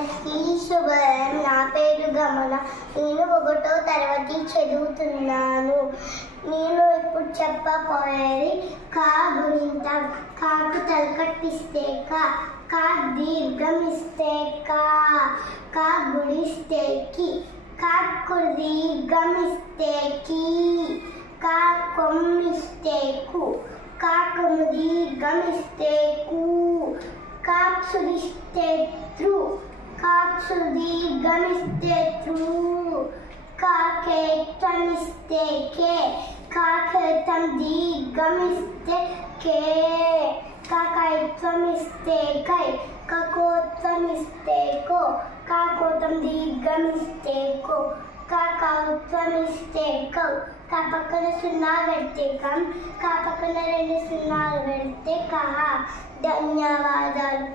అందరికీ శుభోదయం. నా పేరు గమన. నేను 1వ తరగతి చదువుతున్నాను. నేను ఇప్పుడు చెప్పబోయేది కా గుణింత. కాకు తలకట్టిస్తే కా, కా దీర్ఘం ఇస్తే కా, కా గుడిస్తే కి, కాకు దీర్ఘం ఇస్తే కీ, కా కొమ్మిస్తే కు, కాకుము దీర్ఘం ఇస్తే కూ, కాక్షుడిస్తే త్రు, కాక్షు దీర్ఘమిస్తే త్రు, కాకేత్వమిస్తే కే, కాకేత్వం దీర్ఘమిస్తే కే, కాకైత్వమిస్తే కై, కకోత్వమిస్తే కో, కాకోత్వం దీర్ఘమిస్తే కో, కాకౌత్వమిస్తే కౌ, కా పక్కన 0 పెడితే కం, కా పక్కన 2 0 పెడితే కహ. ధన్యవాదాలు.